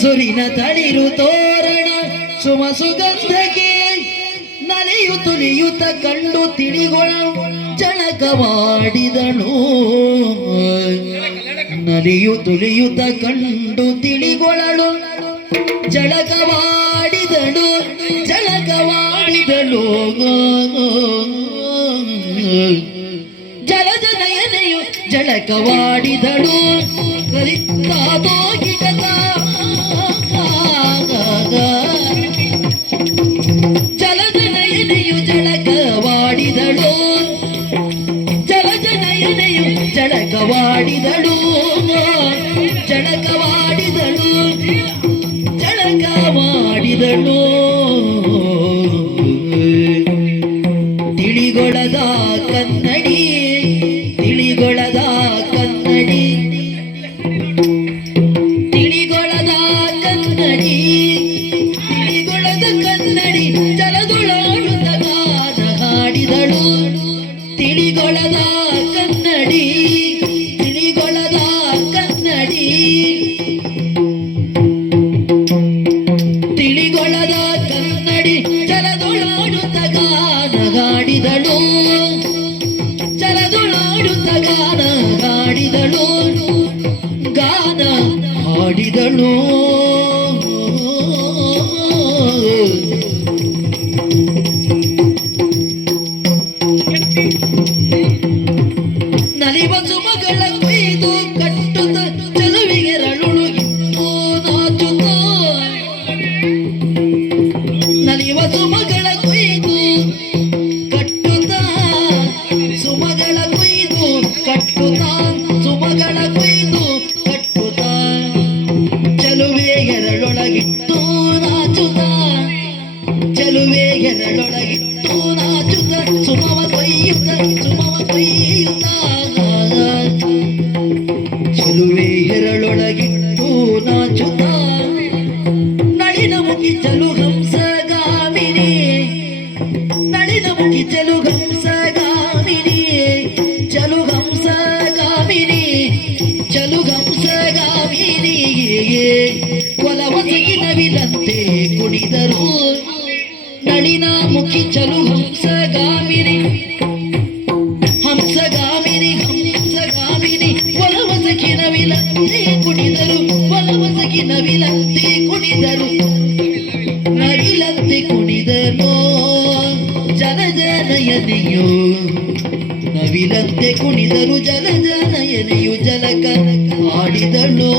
ಹಸುರಿನ ತಳಿರು ತೋರಣ ಸುಮ ಸುಗಂಧಕ್ಕೆ ನಲಿಯು ತುಲಿಯುತ ಕಂಡು ತಿಳಿಗೊಳ ಜಳಕವಾಡಿದಳು ನಲಿಯು ತುಲಿಯುತ ಕಂಡು ತಿಳಿಗೊಳಳು ಜಳಕವಾಡಿದಳು ಜಳಕವಾಡಿದಳು ಜಲಜನಯನೆಯು ಜಳಕವಾಡಿದಳು ಕಲಿತಾದೋ ಗಿಡದ ಜಲಜನಯನೆಯು ಜಳಕವಾಡಿದಳು ಜಲಜನಯನೆಯು ಜಳಕವಾಡಿದಳು ಜಳಕವಾಡಿದಳು ಜಳಕವಾಡಿದಳು ತಿಳಿಗೊಳದ ಕನ್ನಡಿ ತಿಳಿಗೊಳದ ಕನ್ನಡಿ ತಿಳಿಗೊಳದ ಕನ್ನಡಿ ತಿಳಿಗೊಳದ ಕನ್ನಡಿ ಜಲದೊಳಾಡುತ್ತ ಗಾನ ಹಾಡಿದಳು ತಿಳಿಗೊಳದ ಕನ್ನಡಿ ತಿಳಿಗೊಳದ ಕನ್ನಡಿ ತಿಳಿಗೊಳದ ಕನ್ನಡಿ ಜಲದೊಳಾಡುತ್ತ ಗಾನ ಹಾಡಿದಳು ಜಲದೊಳಾಡುತ್ತ ಗಾನ ಹಾಡಿದಳು ಗಾನ ಹಾಡಿದಳು ನಲಿವ ಸುಮಗಳ ಕೊಯ್ದು ಕಟ್ಟುತ್ತ ಚಲುವಿಗೆ ರಳುಳು ಇನ್ನೂ ನಾಚುತ್ತ ನಲಿವ ಸುಮಗಳ ಕೊಯ್ದು ಕಟ್ಟುತ್ತ ಸುಮಗಳ ಕೊಯ್ದು ಕಟ್ಟುತ್ತ ಸುಮಗಳ ಕೊಯ್ದು ಕಟ್ಟುತ್ತ ಚಲುವೆ ಎರಳೊಳಗಿಟ್ಟು ನಾಚುತ್ತ ಚಲುವೆ ಎರಳೊಳಗಿಟ್ಟು ನಾಚುತ್ತ ಸುಮವ ಕೊಯ್ಯುತ್ತ ಸುಮವ ಕೊಯ್ಯುತ್ತ ಚಲುವೆ ಎರಳೊಳಗಿಟ್ಟು ನಾಚುತ್ತ ನಳಿನ ಮುಖಿ ಚಲು ಹಂಸಗಾಮಿನಿ ನಳಿನ ಮುಖಿ ಚಲು ಹಂಸಗಾಮಿನಿ ಚಲು ಹಂಸಗಾಮಿನಿ ಚಲು ಹಂಸಗಾಮಿನಿ ಒಲವಸಗಿ ನವಿಲಂತೆ ಕುಣಿದರು ನಳಿನ ಮುಖಿ ಚಲು ಹಂಸಗಾಮಿನಿ ಹಂಸಗಾಮಿನಿ ಹಂಸಗಾಮಿನಿ ಒಲವಸಗಿ ನವಿಲಂತೆ ಕುಣಿದರು ಒಲವಸಗಿ ನವಿಲಂತೆ ಕುಣಿದರು ನವಿಲಂತೆ ಕುಣಿದನು ಜಲಜನಯನೆಯು ನವಿಲಂತೆ ಕುಣಿದರು ಜಲಜನಯನೆಯು ಜಲಕ ಆಡಿದಳು